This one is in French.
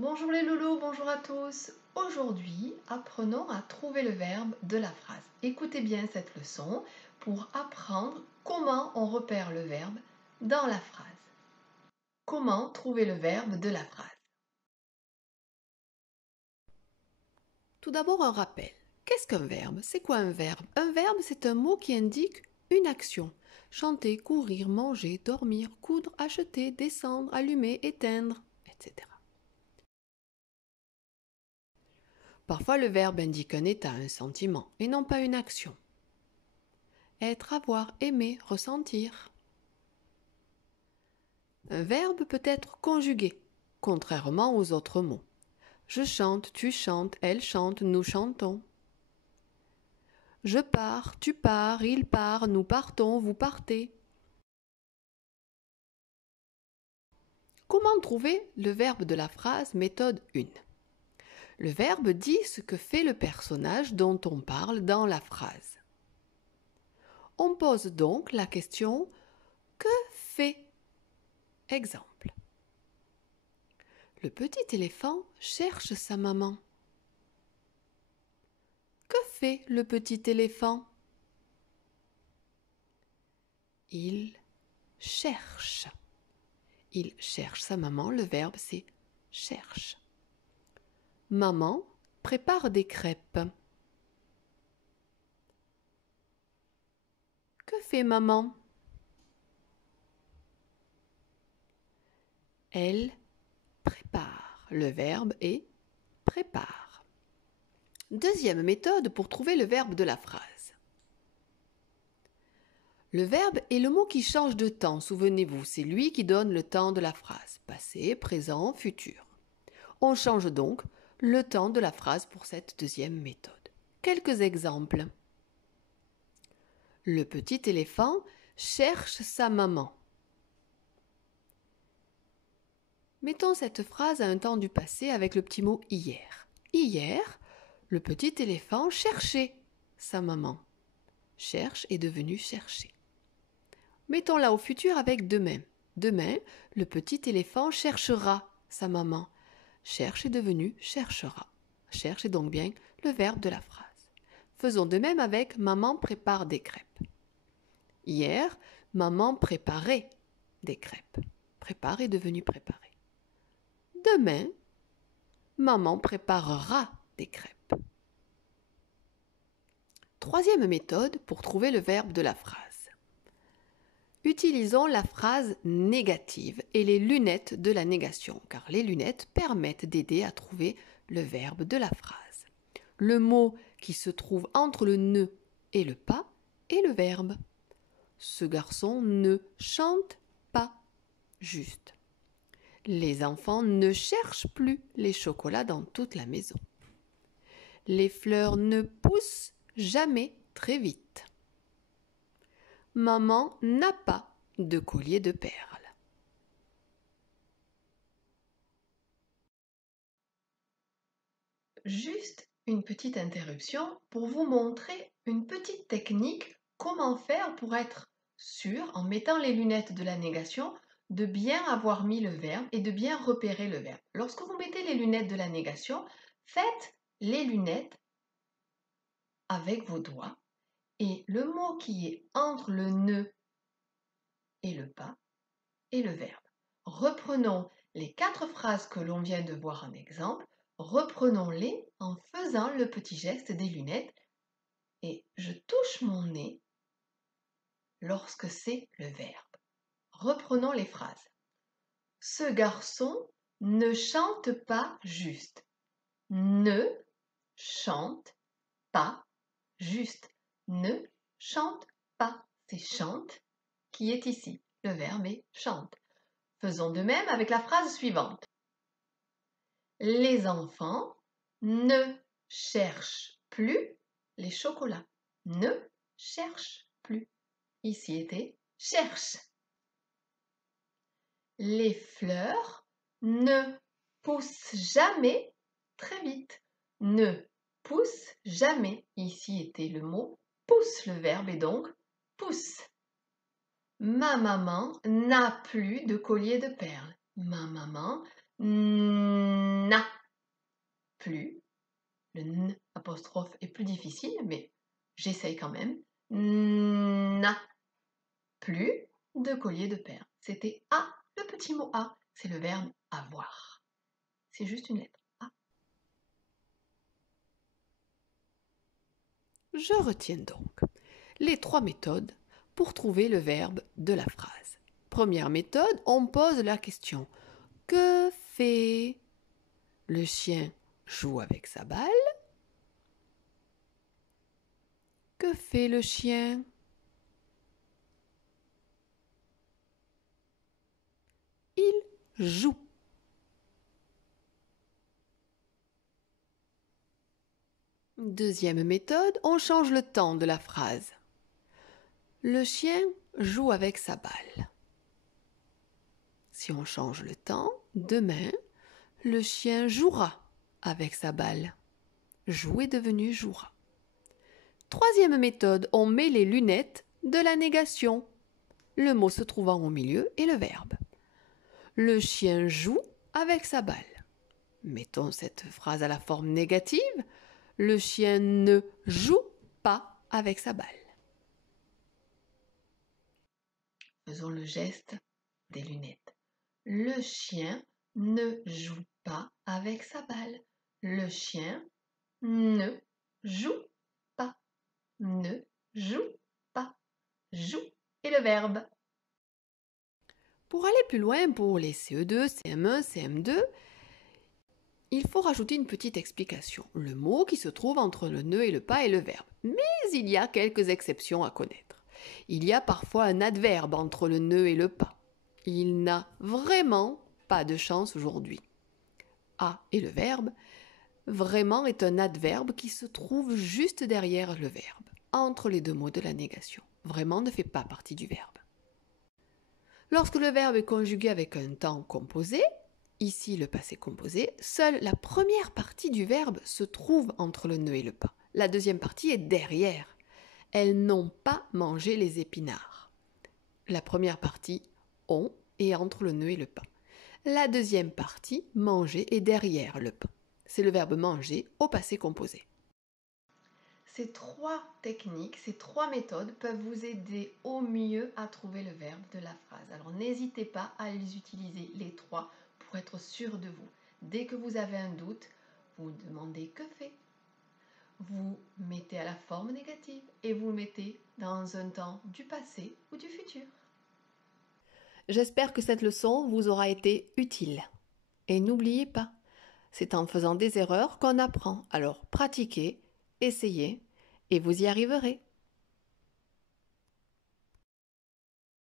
Bonjour les loulous, bonjour à tous. Aujourd'hui, apprenons à trouver le verbe de la phrase. Écoutez bien cette leçon pour apprendre comment on repère le verbe dans la phrase. Comment trouver le verbe de la phrase? Tout d'abord, un rappel. Qu'est-ce qu'un verbe? C'est quoi un verbe? Un verbe, c'est un mot qui indique une action. Chanter, courir, manger, dormir, coudre, acheter, descendre, allumer, éteindre, etc. Parfois, le verbe indique un état, un sentiment, et non pas une action. Être, avoir, aimer, ressentir. Un verbe peut être conjugué, contrairement aux autres mots. Je chante, tu chantes, elle chante, nous chantons. Je pars, tu pars, il part, nous partons, vous partez. Comment trouver le verbe de la phrase méthode 1? Le verbe dit ce que fait le personnage dont on parle dans la phrase. On pose donc la question « Que fait ?» Exemple. Le petit éléphant cherche sa maman. Que fait le petit éléphant? Il cherche. Il cherche sa maman, le verbe c'est cherche. Maman prépare des crêpes. Que fait maman? Elle prépare. Le verbe est prépare. Deuxième méthode pour trouver le verbe de la phrase. Le verbe est le mot qui change de temps, souvenez-vous, c'est lui qui donne le temps de la phrase, passé, présent, futur. On change donc le temps de la phrase pour cette deuxième méthode. Quelques exemples. Le petit éléphant cherche sa maman. Mettons cette phrase à un temps du passé avec le petit mot hier. Hier, le petit éléphant cherchait sa maman. Cherche est devenu chercher. Mettons-la au futur avec demain. Demain, le petit éléphant cherchera sa maman. Cherche est devenu cherchera. Cherche est donc bien le verbe de la phrase. Faisons de même avec maman prépare des crêpes. Hier, maman préparait des crêpes. Prépare est devenu préparer. Demain, maman préparera des crêpes. Troisième méthode pour trouver le verbe de la phrase. Utilisons la phrase négative et les lunettes de la négation, car les lunettes permettent d'aider à trouver le verbe de la phrase. Le mot qui se trouve entre le ne et le pas est le verbe. Ce garçon ne chante pas. Juste. Les enfants ne cherchent plus les chocolats dans toute la maison. Les fleurs ne poussent jamais très vite. Maman n'a pas de collier de perles. Juste une petite interruption pour vous montrer une petite technique, comment faire pour être sûr, en mettant les lunettes de la négation, de bien avoir mis le verbe et de bien repérer le verbe. Lorsque vous mettez les lunettes de la négation, faites les lunettes avec vos doigts et le mot qui est entre le ne et le pas est le verbe. Reprenons les 4 phrases que l'on vient de voir en exemple, reprenons-les en faisant le petit geste des lunettes et je touche mon nez lorsque c'est le verbe. Reprenons les phrases. Ce garçon ne chante pas juste. Ne chante pas juste. Ne chante pas. C'est chante qui est ici. Le verbe est chante. Faisons de même avec la phrase suivante. Les enfants ne cherchent plus les chocolats. Ne cherchent plus. Ici était cherche. Les fleurs ne poussent jamais très vite. Ne poussent jamais. Ici était le mot pousse. Le verbe est donc pousse. Ma maman n'a plus de collier de perles. Ma maman n'a plus. Le n apostrophe est plus difficile, mais j'essaye quand même. N'a plus de collier de perles. C'était A, le petit mot A. C'est le verbe avoir. C'est juste une lettre A. Je retiens donc les 3 méthodes pour trouver le verbe de la phrase. Première méthode, on pose la question. Que fait le chien? Joue avec sa balle. Que fait le chien? Il joue. Deuxième méthode, on change le temps de la phrase. Le chien joue avec sa balle. Si on change le temps, demain, le chien jouera avec sa balle. Joue est devenu jouera. Troisième méthode, on met les lunettes de la négation. Le mot se trouvant au milieu et le verbe. Le chien joue avec sa balle. Mettons cette phrase à la forme négative. Le chien ne joue pas avec sa balle. Faisons le geste des lunettes. Le chien ne joue pas avec sa balle. Le chien ne joue pas. Ne joue pas. Joue est le verbe. Pour aller plus loin pour les CE2, CM1, CM2, il faut rajouter une petite explication. Le mot qui se trouve entre le ne et le pas est le verbe. Mais il y a quelques exceptions à connaître. Il y a parfois un adverbe entre le ne et le pas. Il n'a vraiment pas de chance aujourd'hui. A et le verbe. Vraiment est un adverbe qui se trouve juste derrière le verbe, entre les deux mots de la négation. Vraiment ne fait pas partie du verbe. Lorsque le verbe est conjugué avec un temps composé, ici le passé composé, seule la première partie du verbe se trouve entre le ne et le pas. La deuxième partie est derrière. Elles n'ont pas mangé les épinards. La première partie, ont, est entre le ne et le pas. La deuxième partie, manger, est derrière le pas. C'est le verbe manger au passé composé. Ces 3 techniques, ces 3 méthodes peuvent vous aider au mieux à trouver le verbe de la phrase. Alors n'hésitez pas à les utiliser les 3 pour être sûr de vous. Dès que vous avez un doute, vous demandez que fait. Vous mettez à la forme négative et vous mettez dans un temps du passé ou du futur. J'espère que cette leçon vous aura été utile. Et n'oubliez pas, c'est en faisant des erreurs qu'on apprend. Alors pratiquez, essayez et vous y arriverez.